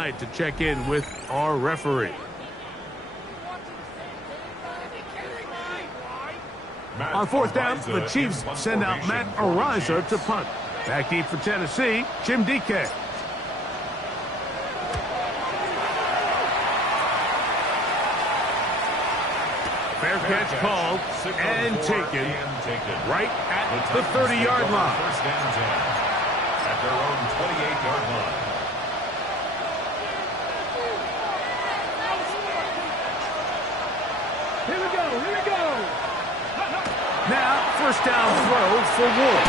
To check in with our referee. On fourth down, the Chiefs send out Matt Araiza to punt. Back deep for Tennessee, Jim Dike. Fair catch called and taken right at the 30-yard line. First down 10 at their own 28-yard line. Here we go. Now, first down throw for Ward.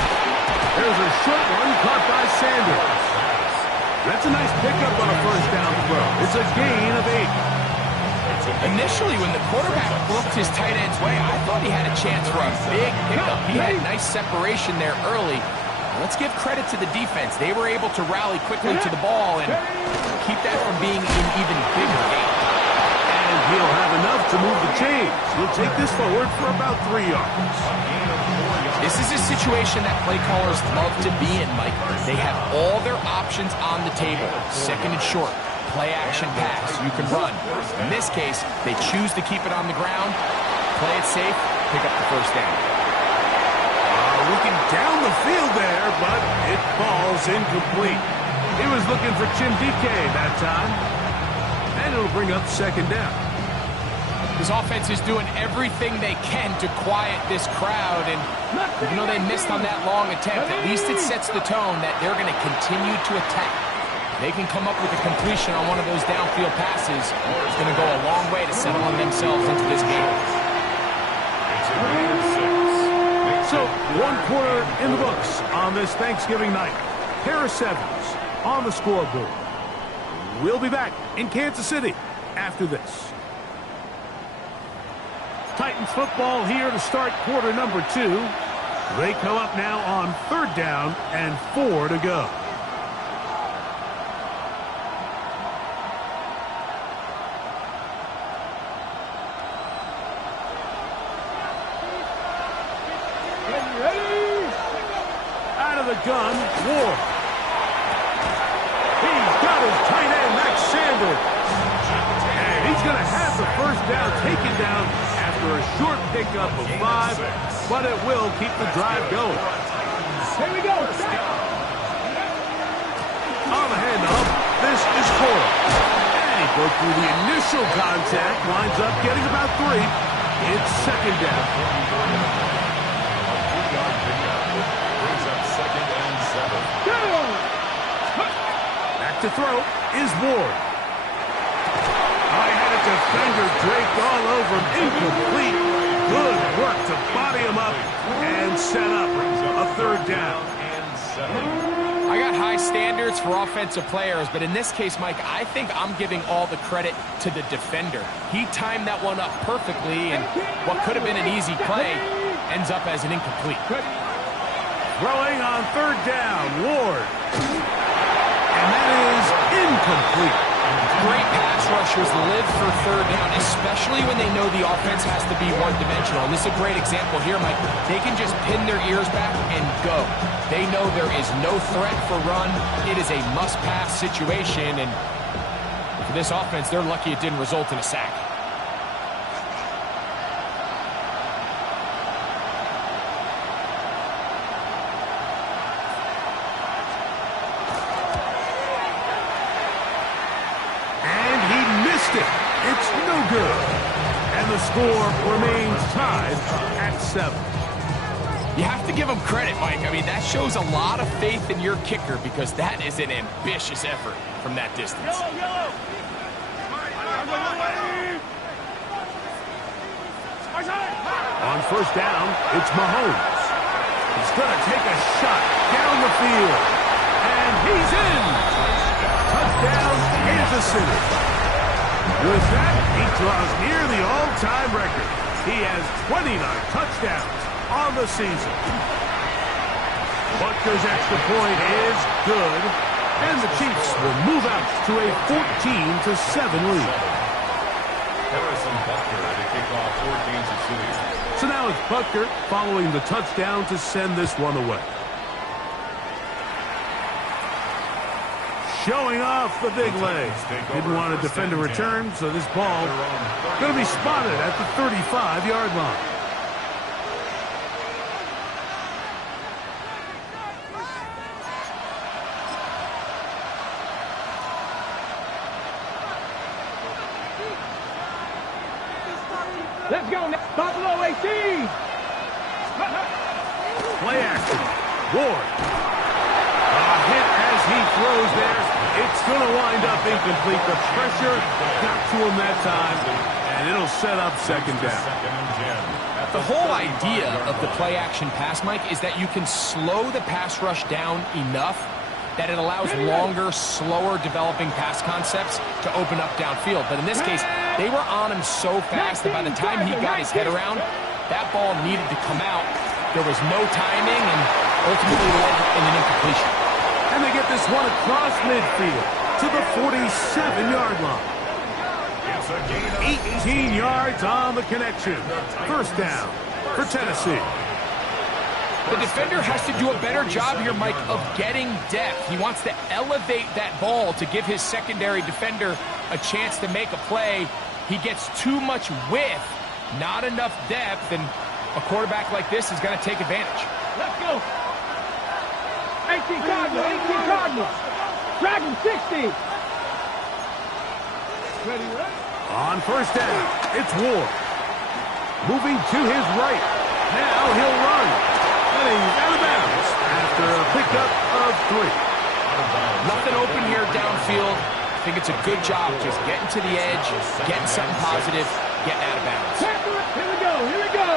There's a short one caught by Sanders. That's a nice pickup on a first down throw. It's a gain of 8. Initially, when the quarterback looked his tight end's way, I thought he had a chance for a big pickup. He had nice separation there early. Let's give credit to the defense. They were able to rally quickly to the ball and keep that from being an even bigger gain. And he'll have enough to move the chains. He'll take this forward for about 3 yards. This is a situation that play callers love to be in, Mike. They have all their options on the table. Second and short, play action pass, you can run. In this case, they choose to keep it on the ground, play it safe, pick up the first down. Looking down the field there, but it falls incomplete. He was looking for Jim Dike that time. And it'll bring up second down. This offense is doing everything they can to quiet this crowd, and even though they missed on that long attempt, at least it sets the tone that they're going to continue to attack. They can come up with a completion on one of those downfield passes. It's going to go a long way to settle on themselves into this game. So, 1 quarter in the books on this Thanksgiving night. Harris Evans on the scoreboard. We'll be back in Kansas City after this. Titans football here to start quarter number 2. They come up now on third down and 4 to go. Out of the gun, Ward. He's got his tight end, Max Sanders. And he's going to have the first down taken down after a short pickup of 5, but it will keep the drive going. Here we go. On the handoff, this is Cora. And he broke through the initial contact, winds up getting about 3. It's second down. Back to throw is Ward. I had a defender draped all over him. Incomplete. Good work to body him up and set up a third down. I got high standards for offensive players, but in this case, Mike, I think I'm giving all the credit to the defender. He timed that one up perfectly, and what could have been an easy play ends up as an incomplete. Throwing on third down, Ward. And that is incomplete. Great pass rushers live for third down, especially when they know the offense has to be one-dimensional. And this is a great example here, Mike. They can just pin their ears back and go. They know there is no threat for run. It is a must-pass situation, and for this offense, they're lucky it didn't result in a sack. It's no good. And the score remains tied at 7. You have to give them credit, Mike. I mean, that shows a lot of faith in your kicker because that is an ambitious effort from that distance. On first down, it's Mahomes. He's going to take a shot down the field. And he's in. Touchdown, Kansas City. With that, he draws near the all-time record. He has 29 touchdowns on the season. Butker's extra point is good, and the Chiefs will move out to a 14-7 lead. Harrison Butker to kick off for Kansas City. So now it's Butker following the touchdown to send this one away. showing off the big leg. Didn't want to defend a return, so this ball going to be spotted at the 35-yard line. Let's go now. Buffalo 18. Play action. Ward. A hit as he throws there. It's going to wind up incomplete. The pressure got to him that time, and it'll set up second down. The whole idea of the play-action pass, Mike, is that you can slow the pass rush down enough that it allows longer, slower developing pass concepts to open up downfield. But in this case, they were on him so fast that by the time he got his head around, that ball needed to come out. There was no timing, and ultimately led in an incompletion. And they get this one across midfield to the 47-yard line. 18 yards on the connection. First down for Tennessee. The defender has to do a better job here, Mike, of getting depth. He wants to elevate that ball to give his secondary defender a chance to make a play. He gets too much width, not enough depth, and a quarterback like this is going to take advantage. Let's go. 18 Cardinals. 18 Cardinals. Dragon 60. Ready, right? On first down, it's Ward. Moving to his right. Now he'll run. And he's out of bounds after a pickup of 3. Nothing open here downfield. I think it's a good job just getting to the edge, getting something positive, getting out of bounds. Here we go. Here we go.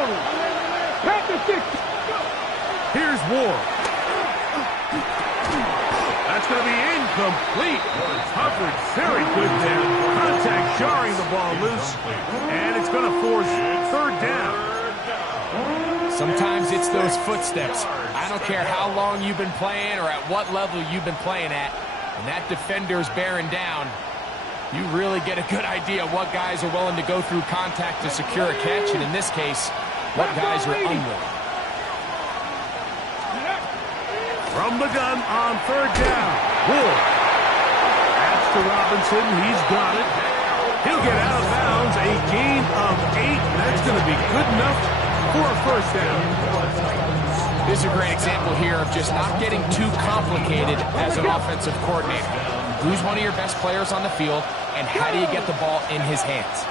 Panther 60. Here's Ward. That's going to be incomplete. Coverage very good there. Contact jarring the ball loose. And it's going to force third down. Sometimes it's those footsteps. I don't care how long you've been playing or at what level you've been playing at. When that defender's bearing down, you really get a good idea of what guys are willing to go through contact to secure a catch, and in this case, what guys are unwilling. From the gun on third down. Ward. That's to Robinson. He's got it. He'll get out of bounds. A gain of 8. That's going to be good enough for a first down. This is a great example here of just not getting too complicated as an offensive coordinator. Who's one of your best players on the field, and how do you get the ball in his hands?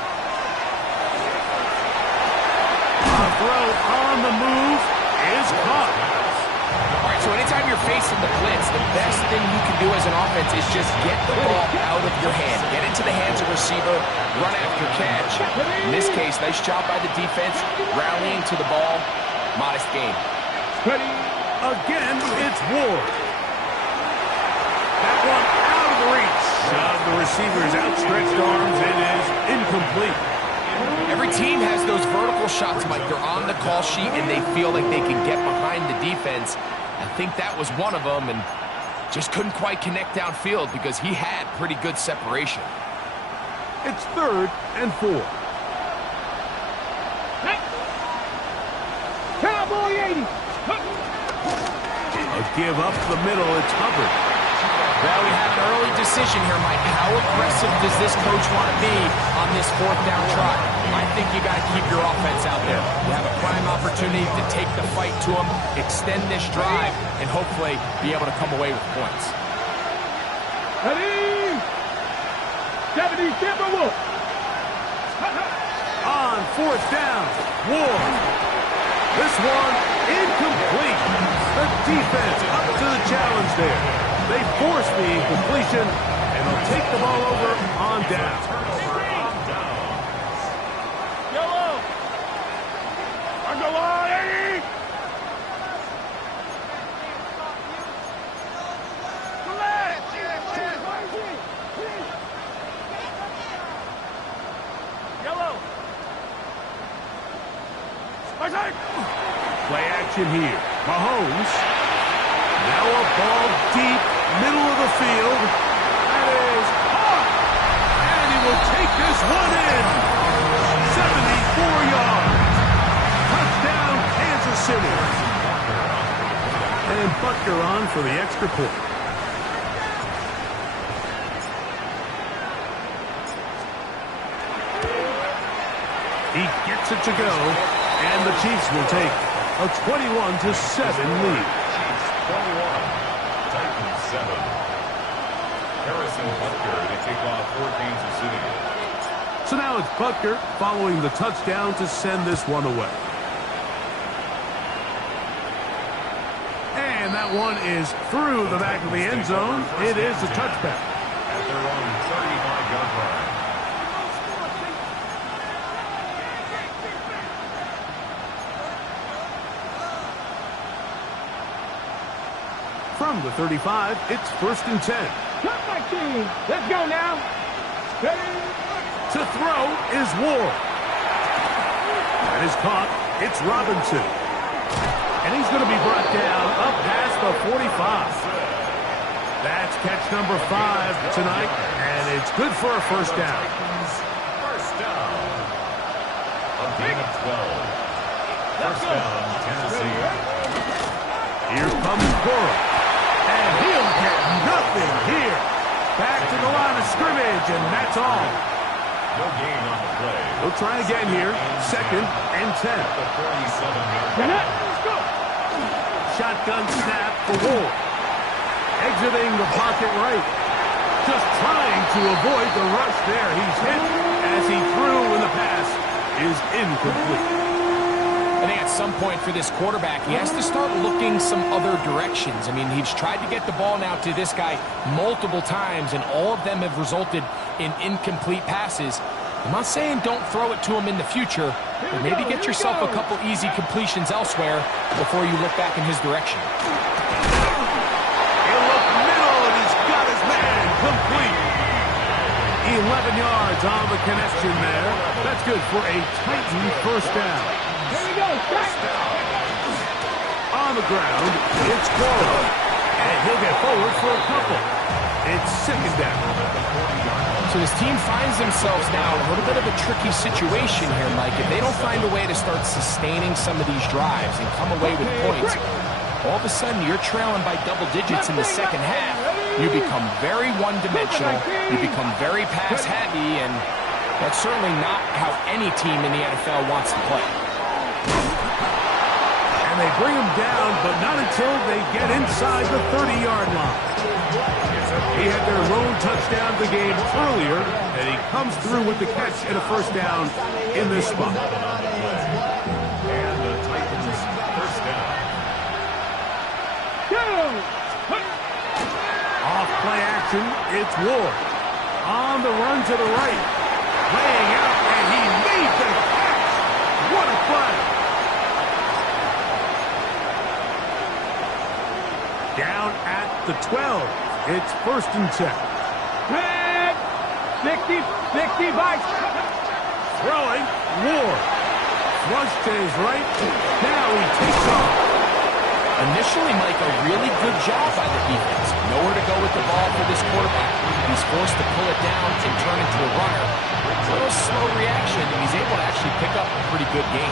A throw on the move is caught. All right, so anytime you're facing the blitz, the best thing you can do as an offense is just get the ball out of your hand. Get into the hands of receiver, run after catch. In this case, nice job by the defense, rallying to the ball. Modest gain. Again, it's Ward. That one out of reach of the receiver's outstretched arms. It is incomplete. Every team has those vertical shots, Mike. They're on the call sheet, and they feel like they can get behind the defense. I think that was one of them, and just couldn't quite connect downfield because he had pretty good separation. It's 3rd and 4. Cowboy 80. A give up the middle. It's Hubbard. Well, we have an early decision here, Mike. How aggressive does this coach want to be on this 4th down try? I think you got to keep your offense out there. You have a prime opportunity to take the fight to them, extend this drive, and hopefully be able to come away with points. Ready? 70 Timberwolves. On 4th down, Ward. This one incomplete. The defense up to the challenge there. They force the incompletion, and they'll take the ball over on down. Yellow. I go on 80. Yellow. Play action here. Mahomes. Now a ball deep, middle of the field. That is caught. And he will take this one in. 74 yards. Touchdown, Kansas City. And Butker on for the extra point. to go, and the Chiefs will take a 21-7 lead. Chiefs 21, Titans 7. Harrison Butker to kick off for Kansas City. So now it's Butker following the touchdown to send this one away. And that one is through the back of the end zone. It is a touchback. At their own 35-yard line. From the 35, it's 1st and 10. Come back, team. Let's go now. Ready? To throw is Ward. That is caught. It's Robinson. And he's going to be brought down up past the 45. That's catch number 5 tonight, and it's good for a first down. First down. A gain of 12. First down, Tennessee. Here comes Burrow. And he'll get nothing here. Back to the line of scrimmage, and that's all. No gain on the play. We'll try again here. 2nd and 10. The 47-yard Get line. up. Let's go. Shotgun snap for Ward. Exiting the pocket right. Just trying to avoid the rush there. He's hit as he threw, and the pass is incomplete. I think at some point for this quarterback, he has to start looking some other directions. I mean, he's tried to get the ball now to this guy multiple times, and all of them have resulted in incomplete passes. I'm not saying don't throw it to him in the future, but maybe get yourself a couple easy completions elsewhere before you look back in his direction. He'll look middle, and he's got his man complete. 11 yards on the connection there. That's good for a Titan first down. Here we go. On the ground, it's Burrow. And he'll get forward for a couple. It's 2nd down. So this team finds themselves now in a little bit of a tricky situation here, Mike. If they don't find a way to start sustaining some of these drives and come away with points, all of a sudden you're trailing by double digits in the second half. You become very one-dimensional. You become very pass-heavy, and that's certainly not how any team in the NFL wants to play. And they bring him down, but not until they get inside the 30-yard line. He had their lone touchdown of the game earlier, and he comes through with the catch and a first down in this spot. And the Titans first down. Off play action, it's Ward. On the run to the right. Laying out, and he made the catch. What a play. Down at the 12. It's 1st and 10. 60 bikes. Throwing, Ward. Flush to his right. Now he takes off. Initially, Mike, a really good job by the defense. Nowhere to go with the ball for this quarterback. He's forced to pull it down and turn into a runner. A little slow reaction, and he's able to actually pick up a pretty good game.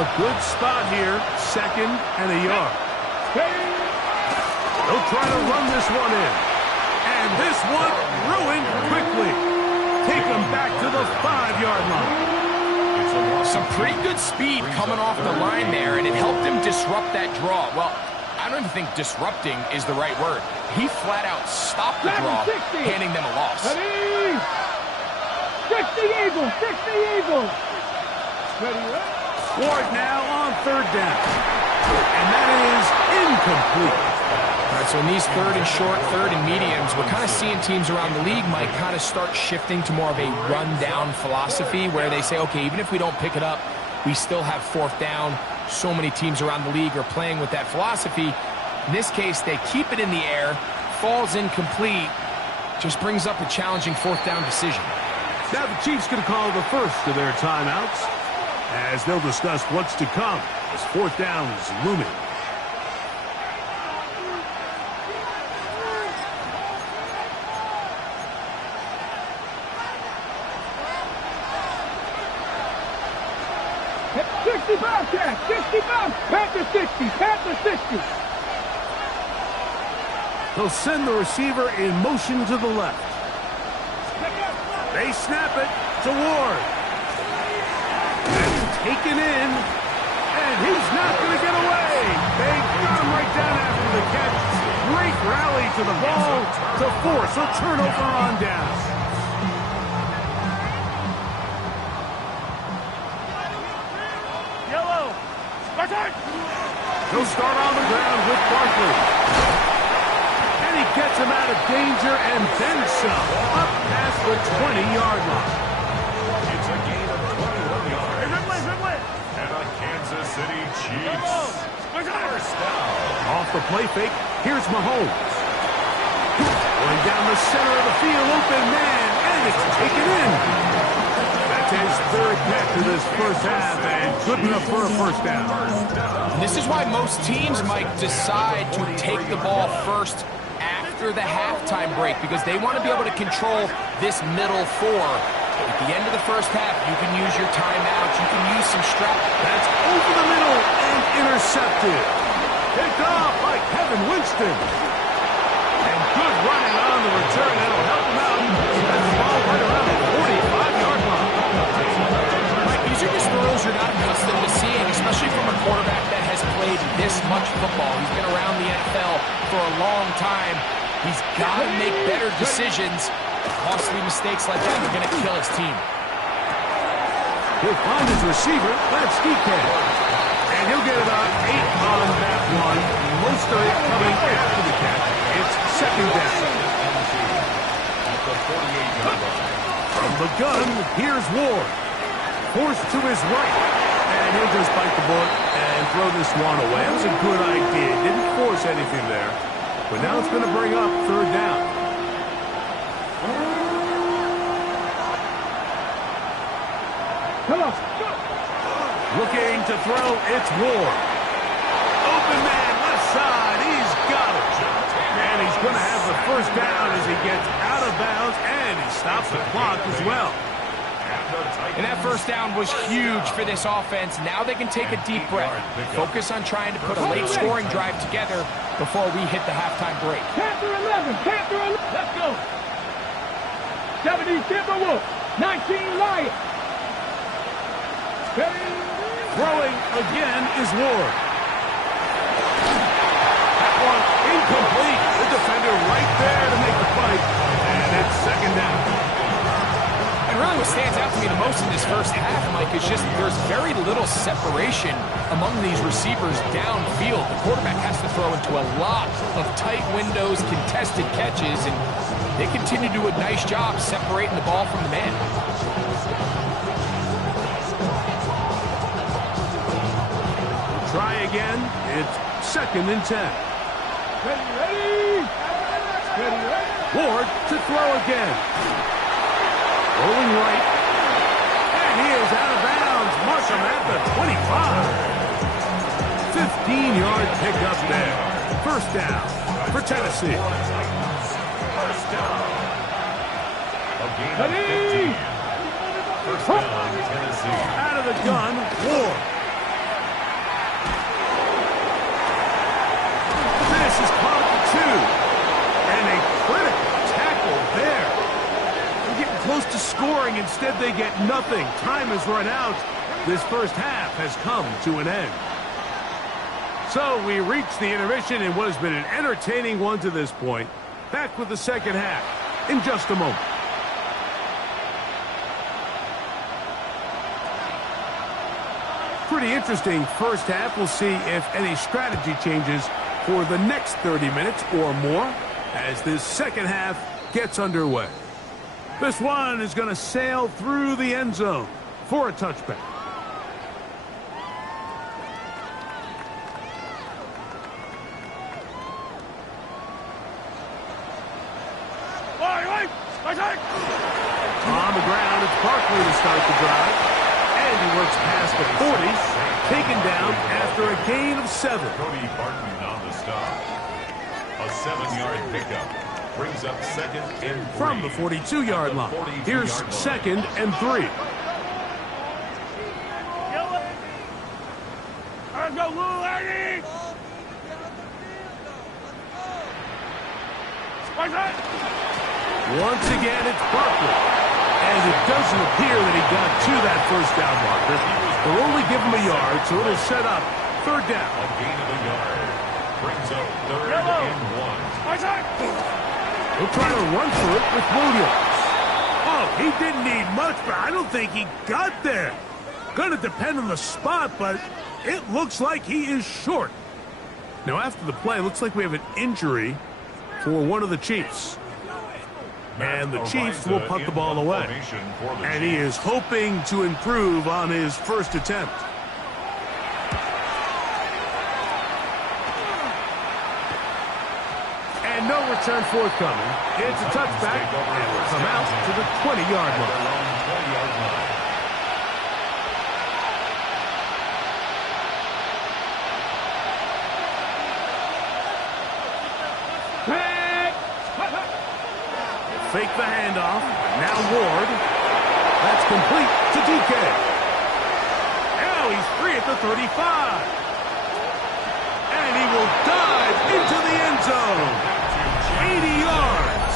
A good spot here. 2nd and a yard. They'll try to run this one in. And this one ruined quickly. Take him back to the 5-yard line. Some pretty good speed coming off the line there, and it helped him disrupt that draw. Well, I don't even think disrupting is the right word. He flat out stopped the draw, handing them a loss. Ready? 60 Eagles. 60 Eagles. Ready? Ward now on 3rd down. And that is incomplete. All right, so in these 3rd and short, 3rd and mediums, we're kind of seeing teams around the league, Mike, kind of start shifting to more of a run-down philosophy where they say, okay, even if we don't pick it up, we still have 4th down. So many teams around the league are playing with that philosophy. In this case, they keep it in the air, falls incomplete, just brings up a challenging 4th down decision. Now the Chiefs going to call the first of their timeouts as they'll discuss what's to come as 4th down is looming. Bobcat, 60 Bob, Panther 60, Panther 60. They'll send the receiver in motion to the left. They snap it to Ward. And taken in, and he's not going to get away. They got him right down after the catch. Great rally to the ball to force a turnover on down. Yellow. He'll start on the ground with Barkley. And he gets him out of danger and then some. Up past the 20-yard line. It's a gain of 21 yards. And the Kansas City Chiefs. First down. Off the play fake, here's Mahomes. Going down the center of the field, open man, and it's taken in. That's his third catch of this first half, and good enough for a first down. This is why most teams might decide to take the ball first after the halftime break, because they want to be able to control this middle four. At the end of the first half, you can use your timeouts, you can use some strap. That's over the middle and intercepted. Picked off by Kevin Winston. And good running on the return. That'll help him out. That's the ball right around the 45-yard line. Mike, these are just throws you're not accustomed to seeing, especially from a quarterback that has played this much football. He's been around the NFL for a long time. He's got to make better decisions. Costly mistakes like that are going to kill his team. He'll find his receiver. That's DK. And he'll get about 8 on that one. Most of it coming after the catch. It's second down. At the 48-yard line. From the gun, here's Ward. Forced to his right. And he'll just bite the bullet and throw this one away. That was a good idea. Didn't force anything there. But now it's going to bring up third down. Come on. Looking to throw, it's Ward. Open man, left side, he's got it. And he's going to have the first down as he gets out of bounds, and he stops the clock as well. And that first down was huge for this offense. Now they can take a deep breath, focus on trying to put a late scoring drive together before we hit the halftime break. Panther 11. Let's go. 70 Timberwolves. 19 Lions. Throwing again is Ward. That one incomplete. The defender right there to make the fight. And it's second down. And really what stands out to me the most in this first half, Mike, is just there's very little separation among these receivers downfield. The quarterback has to throw into a lot of tight windows, contested catches, and they continue to do a nice job separating the ball from the man. Try again. It's second and 10. Ready. Ward to throw again. Rolling right. And he is out of bounds. Mark him at the 25. 15-yard pickup there. First down for Tennessee. First down. A gain of 15. First down, Tennessee. Out of the gun, Ward. This is caught at the 2. And a critical tackle there. They're getting close to scoring. Instead, they get nothing. Time has run out. This first half has come to an end. So we reach the intermission in what has been an entertaining one to this point. Back with the second half in just a moment. Pretty interesting first half. We'll see if any strategy changes for the next 30 minutes or more as this second half gets underway. This one is going to sail through the end zone for a touchback. On the ground, it's Barkley to start the drive. And he works past the 40, taken down after a gain of 7. Cody Barton on the stop. A 7-yard pickup. Brings up second and 3. From the 42-yard line. Here's second and 3. Let's go, Lou Lady. Once again, it's Barkley. And it doesn't appear that he got to that first down marker. They'll only give him a yard, so it'll set up third down. A gain of a yard. Brings up 3rd and 1. He'll try to run for it with Williams. Oh, he didn't need much, but I don't think he got there. Gonna depend on the spot, but it looks like he is short. Now, after the play, looks like we have an injury for one of the Chiefs. And the Chiefs will punt the ball away. And he is hoping to improve on his first attempt. And no return forthcoming. It's a touchback, and will come out to the 20-yard line. Fake the handoff. Now Ward. That's complete to DK. Now he's free at the 35. And he will dive into the end zone. 80 yards.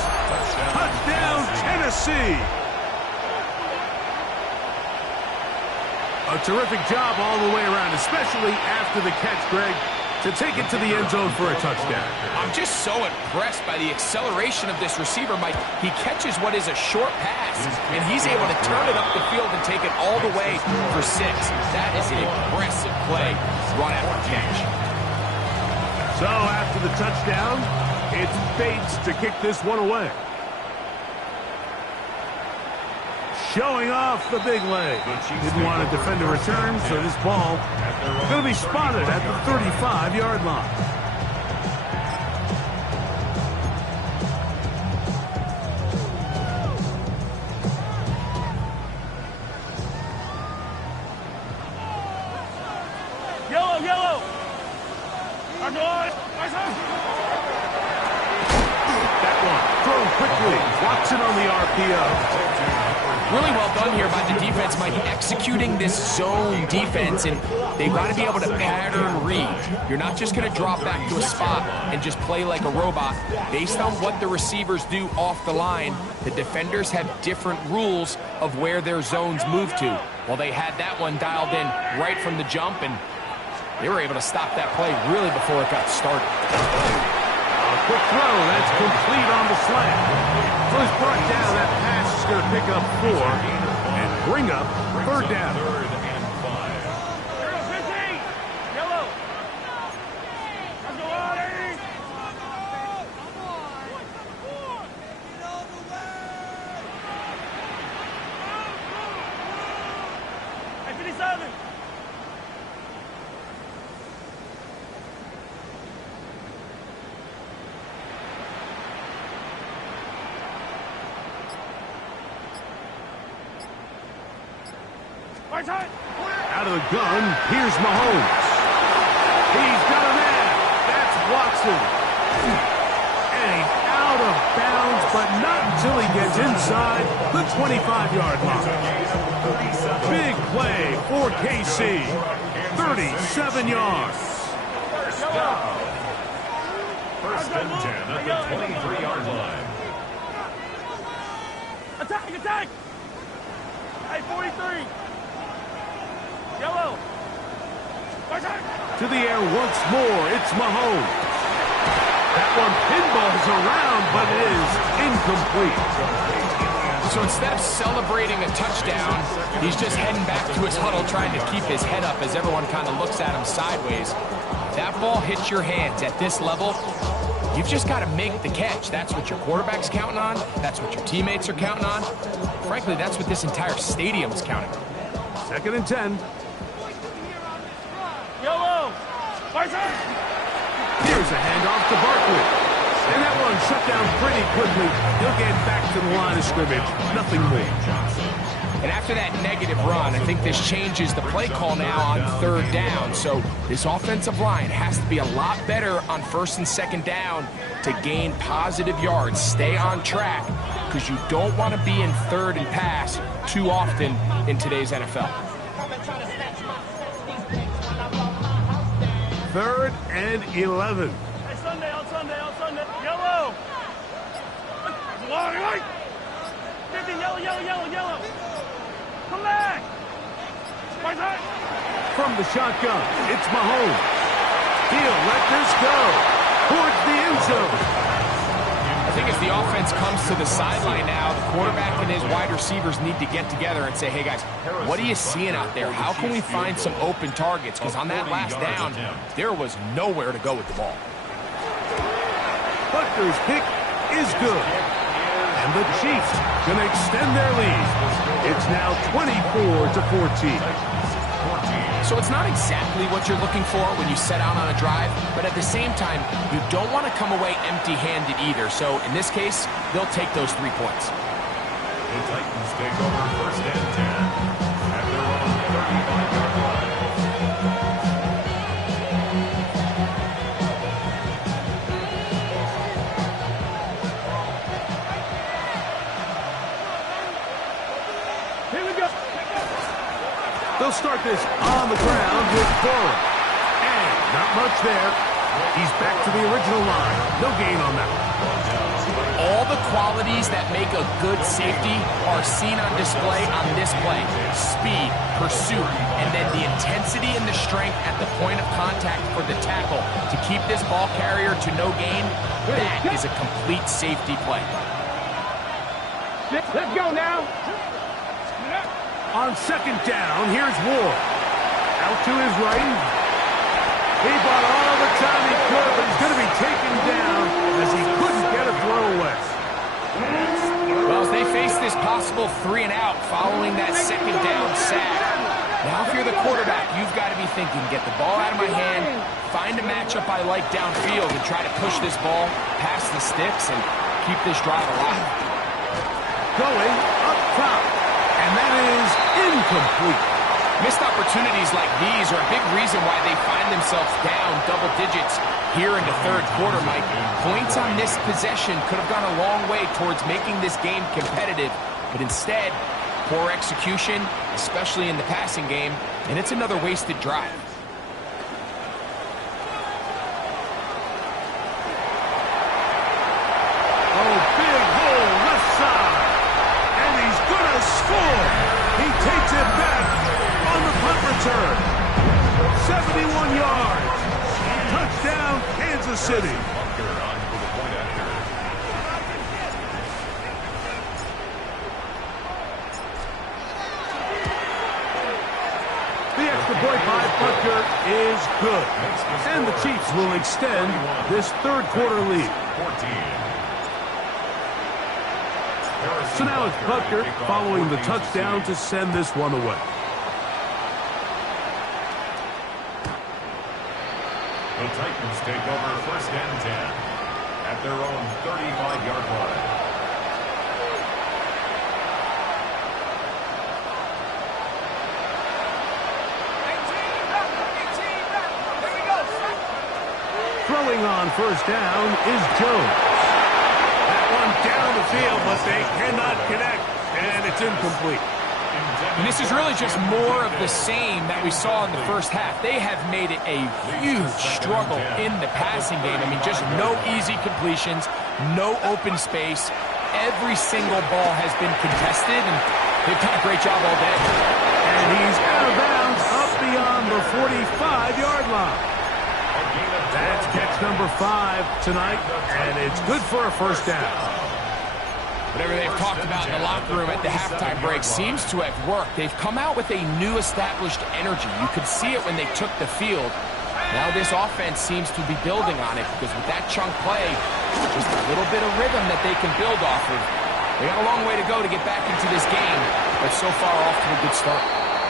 Touchdown, Tennessee. A terrific job all the way around, especially after the catch, Greg, to take it to the end zone for a touchdown. I'm just so impressed by the acceleration of this receiver, Mike. He catches what is a short pass, and he's able to turn it up the field and take it all the way for 6. That is an impressive play run after catch. So after the touchdown, it's Bates to kick this one away. Showing off the big leg. Didn't want to defend a return, so this ball is going to be spotted at the 35-yard line. Yellow! That one thrown quickly. Watson on the RPO. Really well done here by the defense, Mike, executing this zone defense, and they've got to be able to pattern read. You're not just going to drop back to a spot and just play like a robot. Based on what the receivers do off the line, the defenders have different rules of where their zones move to. Well, they had that one dialed in right from the jump, and they were able to stop that play really before it got started. A quick throw, that's complete on the slant. So he's brought down. That pass is going to pick up 4 and bring up third down. 3rd and 5. Yellow! Let's go, Artie! Hey, 57! Out of the gun, here's Mahomes. He's got a man. That's Watson. And he's out of bounds, but not until he gets inside the 25-yard line. Big play for KC. 37 yards. First and 10 at the 23-yard line. Attack! Hey, 43! Yellow! To the air once more, it's Mahomes. That one pinballs around, but it is incomplete. So instead of celebrating a touchdown, he's just heading back to his huddle trying to keep his head up as everyone kind of looks at him sideways. That ball hits your hands at this level, you've just got to make the catch. That's what your quarterback's counting on. That's what your teammates are counting on. Frankly, that's what this entire stadium is counting on. 2nd and 10. Yellow! Here's a handoff to Barkley. And that one shut down pretty quickly. He'll get back to the line of scrimmage. Nothing more. And after that negative run, I think this changes the play call now on 3rd down. So this offensive line has to be a lot better on 1st and 2nd down to gain positive yards. Stay on track because you don't want to be in 3rd and pass too often in today's NFL. 3rd and 11. Hey, Sunday, on Sunday. Yellow! 50, yellow! Come back! From the shotgun, it's Mahomes. He'll let this go towards the end zone. I think as the offense comes to the sideline now, the quarterback and his wide receivers need to get together and say, hey guys, what are you seeing out there? How can we find some open targets? Because on that last down, there was nowhere to go with the ball. Butker's kick is good. And the Chiefs can extend their lead. It's now 24-14. So it's not exactly what you're looking for when you set out on a drive, but at the same time, you don't want to come away empty-handed either. So in this case, they'll take those 3 points. The Titans take over first and 10 at their own 35-yard line. Here we go. They'll start this on the ground with Burrow. And not much there. He's back to the original line. No gain on that one. All the qualities that make a good safety are seen on display on this play. Speed, pursuit, and then the intensity and the strength at the point of contact for the tackle to keep this ball carrier to no gain. That is a complete safety play. Let's go now. On second down, here's Ward. Out to his right. He bought all the time he could, but he's going to be taken down as he couldn't get a throw away. Well, as they face this possible 3 and out following that second down sack, now if you're the quarterback, you've got to be thinking, get the ball out of my hand, find a matchup I like downfield, and try to push this ball past the sticks and keep this drive alive. Going up top. And that is incomplete. Missed opportunities like these are a big reason why they find themselves down double digits here in the third quarter, Mike. Points on this possession could have gone a long way towards making this game competitive, but instead, poor execution, especially in the passing game, and it's another wasted drive. Oh, big hole left side. And he's going to score. He takes it back on the punt return. 71 yards. Touchdown, Kansas City. Bunker on for the point after. The extra point by Butker is good. And the Chiefs will extend this third quarter lead. 14. So now it's Butker following the touchdown to send this one away. The Titans take over first and 10 at their own 35-yard line. Throwing on first down is Jones. That one down the field, but they cannot connect, and it's incomplete. And this is really just more of the same that we saw in the first half. They have made it a huge struggle in the passing game. I mean, just no easy completions, no open space. Every single ball has been contested, and they've done a great job all day. And he's out of bounds up beyond the 45-yard line. That's catch number 5 tonight, and it's good for a first down. Whatever they've talked about in the locker room at the halftime break seems to have worked. They've come out with a new established energy. You could see it when they took the field. Now this offense seems to be building on it because with that chunk play, just a little bit of rhythm that they can build off of. They got a long way to go to get back into this game, but so far off to a good start.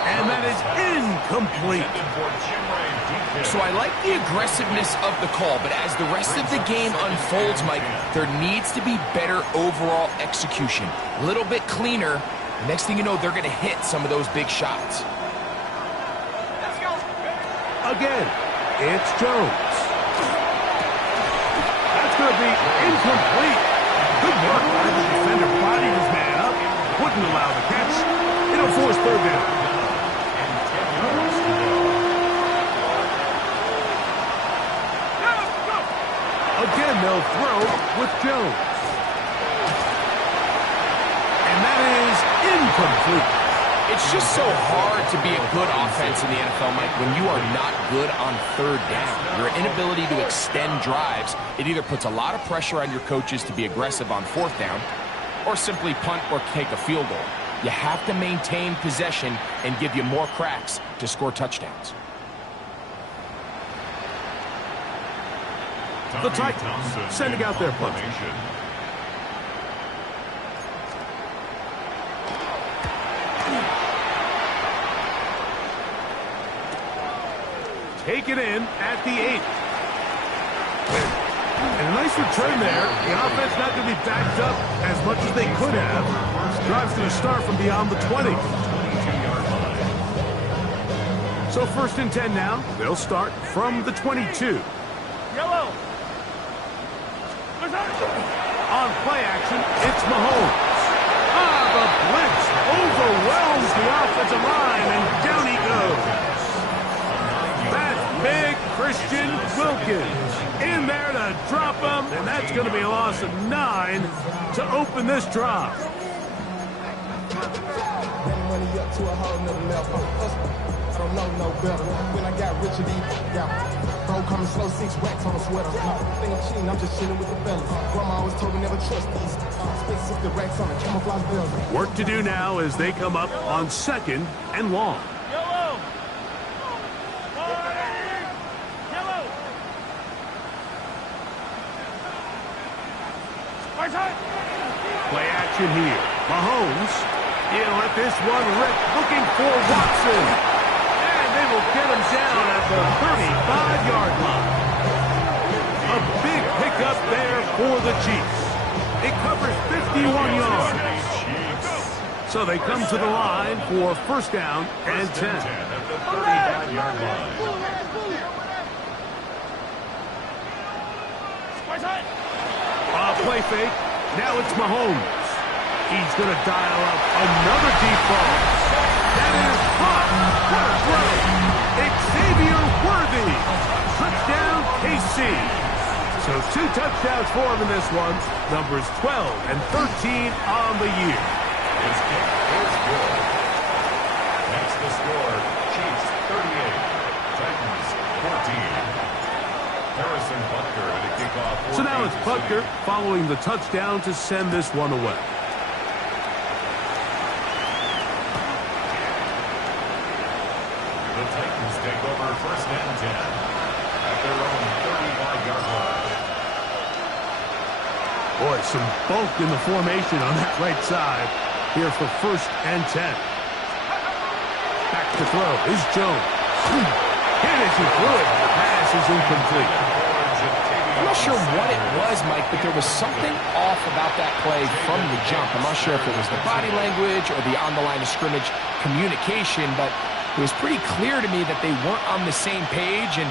And that is incomplete. So I like the aggressiveness of the call, but as the rest of the game unfolds, Mike, there needs to be better overall execution. A little bit cleaner. Next thing you know, they're going to hit some of those big shots. Again, it's Jones. That's going to be incomplete. Good work by the defender. Bodied his man up. Wouldn't allow the catch. It'll force third down. Again, they'll throw with Jones. And that is incomplete. It's just so hard to be a good offense in the NFL, Mike, when you are not good on third down. Your inability to extend drives, it either puts a lot of pressure on your coaches to be aggressive on fourth down or simply punt or take a field goal. You have to maintain possession and give you more cracks to score touchdowns. The Titans sending out their punter. Take it in at the 8. And a nice return there. The offense not going to be backed up as much as they could have. Drive's going to start from beyond the 20. So 1st and 10 now. They'll start from the 22. Yellow. On play action, it's Mahomes. The blitz overwhelms the offensive line, and down he goes. That big Christian Wilkins in there to drop him, and that's going to be a loss of 9 to open this drive. Money up to a whole nother level. I don't know no better. When I got rich of these, bro coming slow, 6 racks on a sweater. Think I'm cheating, I'm just chilling with the fellas. Grandma always told me never trust these. Spent 60 racks on a camouflage building. Work to do now as they come up on 2nd and long. Yellow. Yellow. Play action here. Mahomes, he'll let this one rip, looking for Watson. And they will get him down at the 35-yard line. A big pickup there for the Chiefs. It covers 51 yards. So they come to the line for 1st down and 10. At the 35-yard line. Play fake. Now it's Mahomes. He's going to dial up another deep ball. That is caught. What a throw. Xavier Worthy. Touchdown, KC. So 2 touchdowns for him in this one. Numbers 12 and 13 on the year. His kick is good. That's the score. Chiefs 38. Titans 14. Harrison Butker to kick off. So now it's Butker following the touchdown to send this one away. The Titans take over 1st and 10 at their own 35-yard line. Boy, some bulk in the formation on that right side here for 1st and 10. Back to throw is Jones. Hit as he threw it. The pass is incomplete. I'm not sure what it was, Mike, but there was something off about that play from the jump. I'm not sure if it was the body language or the on-the-line of scrimmage communication, but it was pretty clear to me that they weren't on the same page, and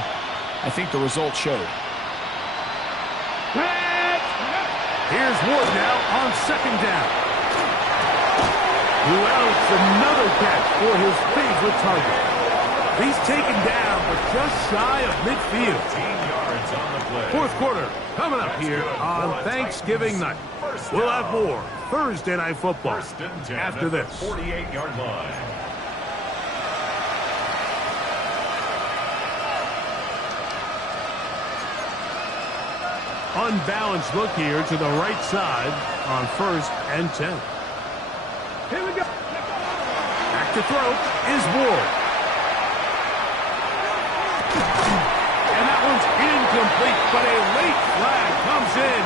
I think the result showed. Here's Ward now on 2nd down. Who else? Another catch for his favorite target. He's taken down, but just shy of midfield. 15 yards on the play. 4th quarter coming up here on Thanksgiving night. We'll have more Thursday Night Football 1st and 10 after this. 48-yard line. Unbalanced look here to the right side on 1st and 10. Here we go. Back to throw is Ward. And that one's incomplete, but a late flag comes in.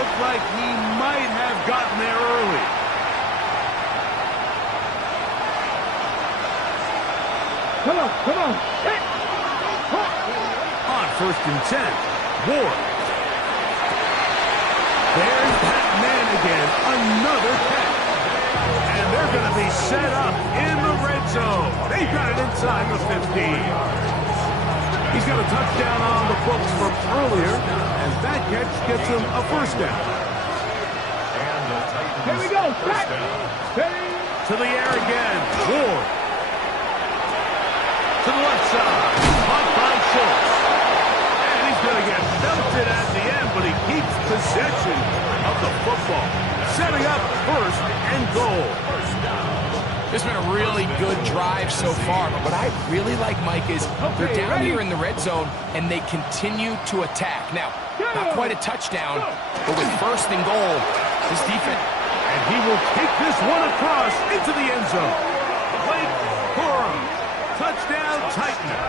Looked like he might have gotten there early. Come on. On 1st and 10, Ward. There's that man again, another catch. And they're going to be set up in the red zone. They've got it inside the 15. He's got a touchdown on the books from earlier, and that catch gets him a 1st down. And the Titans Here we go. 1st down. To the air again, Ward. To the left side, caught by Schultz. And he's going to get belted at the end, but he keeps possession of the football. Setting up 1st and goal. This has been a really good drive so far, but what I really like, Mike, is they're down here in the red zone, and they continue to attack. Now, not quite a touchdown, but with first and goal, this defense... And he will take this one across into the end zone. Blake Corum, touchdown Titans.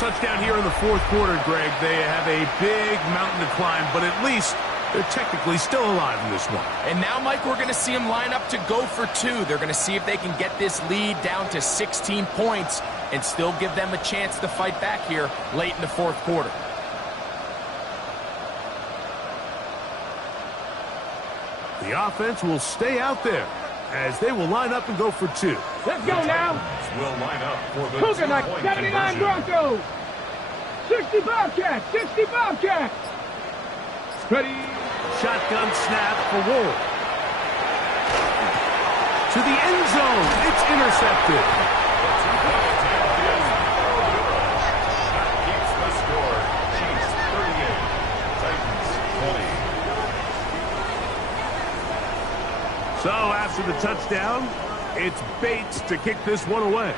Touchdown here in the fourth quarter, Greg. They have a big mountain to climb, but at least they're technically still alive in this one. And now, Mike, we're going to see them line up to go for two. They're going to see if they can get this lead down to 16 points and still give them a chance to fight back here late in the fourth quarter. The offense will stay out there as they will line up and go for two. Let's go now. Will line up for the Cougar like two-point 79 conversion. Broncos. 60 Bobcats. 60 Bobcats. Ready. Shotgun snap for Ward. To the end zone. It's intercepted. That keeps the score. Chiefs 38, Titans 20. So after the touchdown, it's Bates to kick this one away.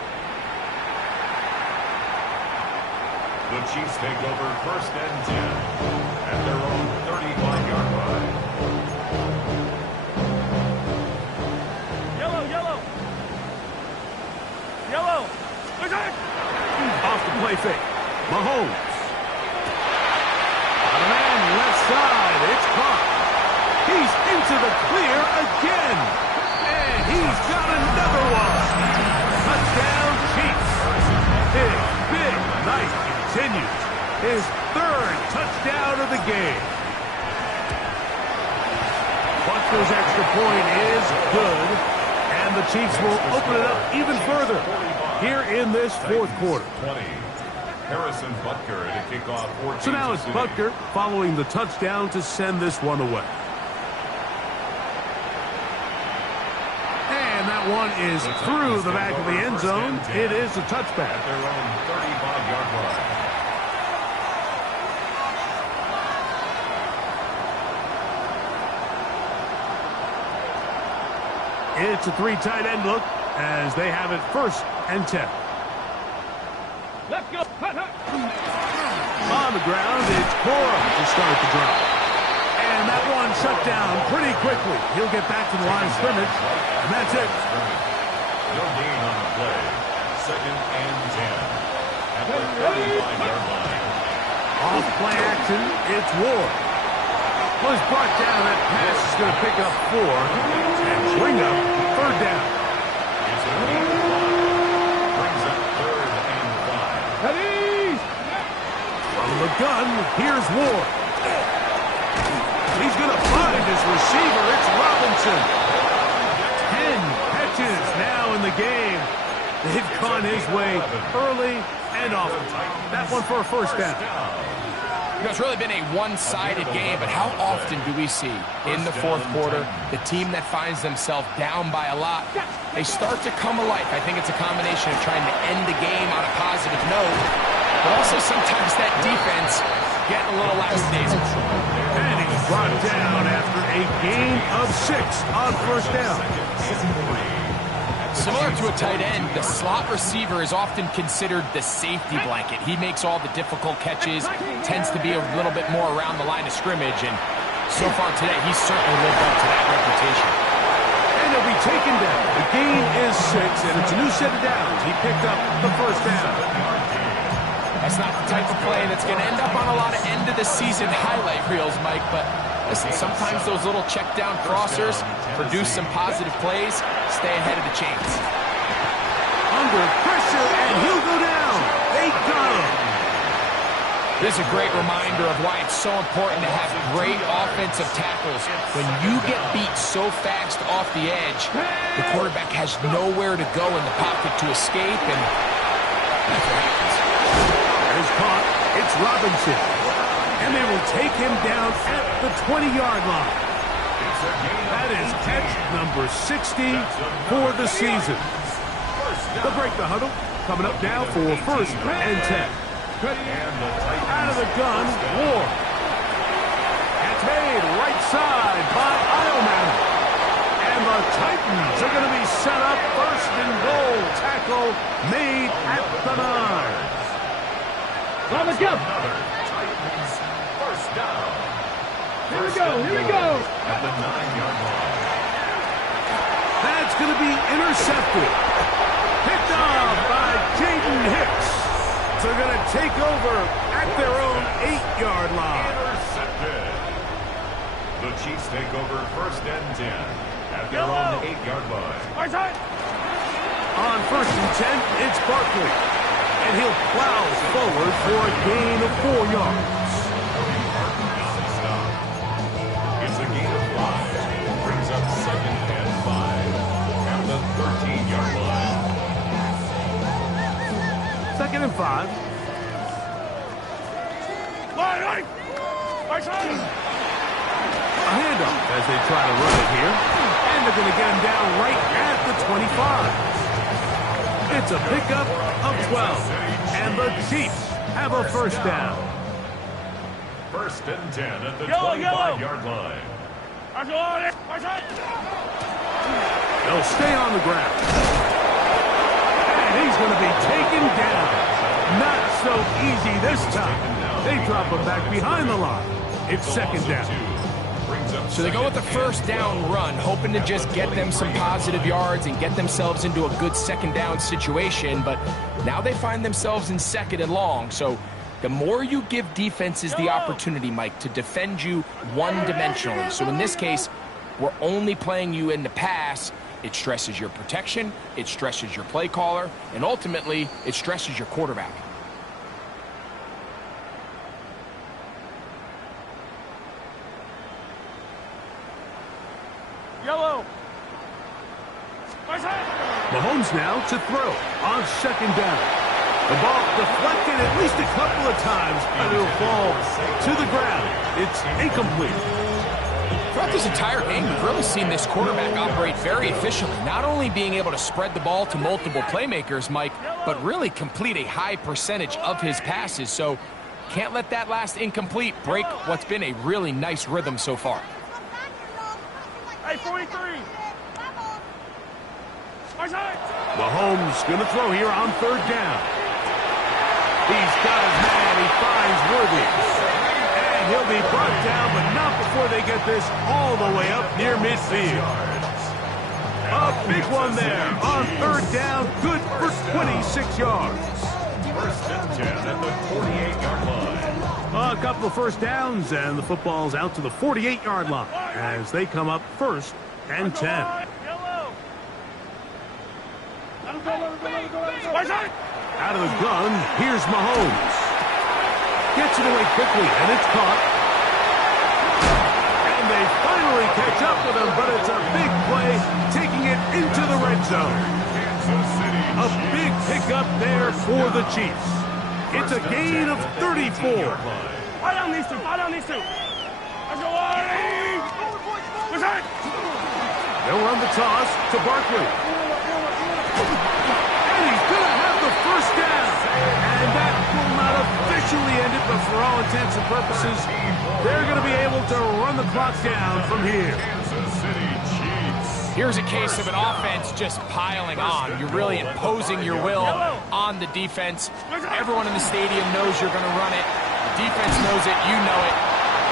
The Chiefs take over first and 10 at their own 35-yard line. Yellow, yellow. Yellow. Off the play fake. Mahomes. On a man left side. It's caught. He's into the clear again. And he's got another one. Touchdown Chiefs. Big night continues. His third touchdown of the game. Butker's extra point is good. And the Chiefs will open it up even further here in this fourth quarter. 20. Harrison Butker to kick off 14. So now it's Butker following the touchdown to send this one away. And that one is through the back of the end zone. It is a touchback. At their own 35-yard line. It's a three tight end look as they have it first and 10. Let's go. Hut, hut. On the ground, it's Corum to start the drive. And that one shut down pretty quickly. He'll get back to the line of scrimmage, and that's it. No gain on the play. Second and 10 at the 35-yard line. Off play action, it's Ward. Was brought down. That pass is going to pick up 4 and bring up third down. It's a deep block. Brings up third and 5. Ready. From the gun, here's Ward. He's going to find his receiver. It's Robinson. 10 catches now in the game. They've gone his way early and often. That one for a first down. You know, it's really been a one-sided game, but how often do we see in the fourth quarter the team that finds themselves down by a lot, they start to come alive? I think it's a combination of trying to end the game on a positive note, but also sometimes that defense getting a little lackadaisical. And he's brought down after a gain of 6 on first down. Similar to a tight end, the slot receiver is often considered the safety blanket. He makes all the difficult catches, tends to be a little bit more around the line of scrimmage, and so far today, he's certainly lived up to that reputation. And he'll be taken down. The gain is 6, and it's a new set of downs. He picked up the first down. That's not the type of play that's going to end up on a lot of end-of-the-season highlight reels, Mike, but listen, sometimes those little check-down crossers produce some positive plays, stay ahead of the chains. Under pressure, and he'll go down. They got him. This is a great reminder of why it's so important to have great offensive tackles. When you get beat so fast off the edge, the quarterback has nowhere to go in the pocket to escape, and that's what happens. Is caught. It's Robinson. And they will take him down at the 20-yard line. That is catch number 60 for the season. They'll break the huddle. Coming up now for first and 10. Out of the gun, Ward. It's made right side by Eilman. And the Titans are going to be set up first and goal. Tackle made at the 9. Let's go. Another Titans first down. Here we go. Here we go. At the 9-yard line. That's going to be intercepted. Picked off by Jaden Hicks. So they're going to take over at their own 8-yard line. Intercepted. The Chiefs take over first and 10 at their own 8-yard line. On first and 10, it's Barkley. And he'll plow forward for a gain of 4 yards. Stop. It's a gain of 5. Brings up second and 5 at the 13-yard line. Second and 5. A handoff as they try to run it here. And they're going to get him down right at the 25. It's a pickup of 12. And the Chiefs have a first down. First and 10 at the 25-yard line. They'll stay on the ground. And he's going to be taken down. Not so easy this time. They drop him back behind the line. It's second down. So they go with the first down run, hoping to just get them some positive yards and get themselves into a good second down situation. But now they find themselves in second and long. So the more you give defenses the opportunity, Mike, to defend you one-dimensionally. So in this case, we're only playing you in the pass. It stresses your protection, it stresses your play caller, and ultimately, it stresses your quarterback. Yellow. Mahomes now to throw on second down. The ball deflected at least a couple of times, but it'll fall to the ground. It's incomplete. Throughout this entire game, we've really seen this quarterback operate very efficiently, not only being able to spread the ball to multiple playmakers, Mike, but really complete a high percentage of his passes. So can't let that last incomplete break what's been a really nice rhythm so far. Hey, 43. Mahomes going to throw here on third down. He's got his man. He finds Worthy. And he'll be brought down, but not before they get this all the way up near midfield. A big one there on third down. Good for 26 yards. First and 10 at the 48-yard line. A couple of first downs, and the football's out to the 48-yard line as they come up first and 10. Out of the gun, here's Mahomes. Gets it away quickly, and it's caught. And they finally catch up with him, but it's a big play, taking it into the red zone. A big pickup there for the Chiefs. It's a gain of 34. Fight on these two. Fight on these two. They'll run the toss to Barkley. And he's going to have the first down. And that will not officially end it, but for all intents and purposes, they're going to be able to run the clock down from here. Kansas City Chiefs. Here's a case of an offense just piling on. You're really imposing your will on the defense. Everyone in the stadium knows you're going to run it. The defense knows it. You know it.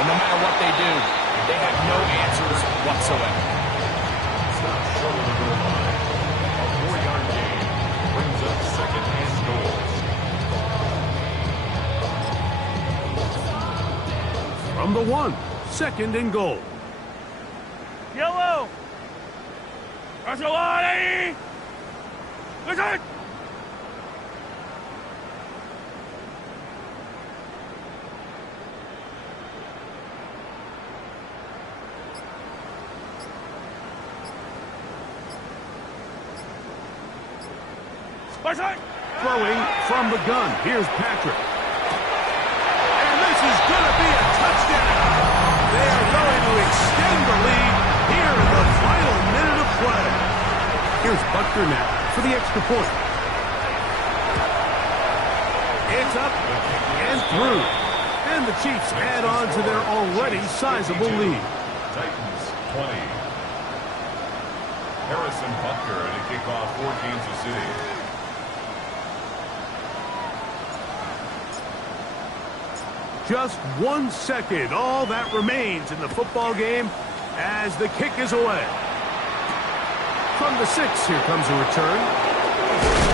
And no matter what they do, they have no answers whatsoever. Stop short of the goal line. A 4-yard gain brings up second and goal. From the 1, second and goal. Yellow. Rasolari. Listen. Throwing from the gun. Here's Patrick. And this is going to be a touchdown. They are going to extend the lead here in the final minute of play. Here's Butker now for the extra point. It's up and through. And the Chiefs add on to their already sizable lead. Titans 20. Harrison Butker to kick off for Kansas City. Just 1 second, all that remains in the football game as the kick is away. From the 6, here comes a return.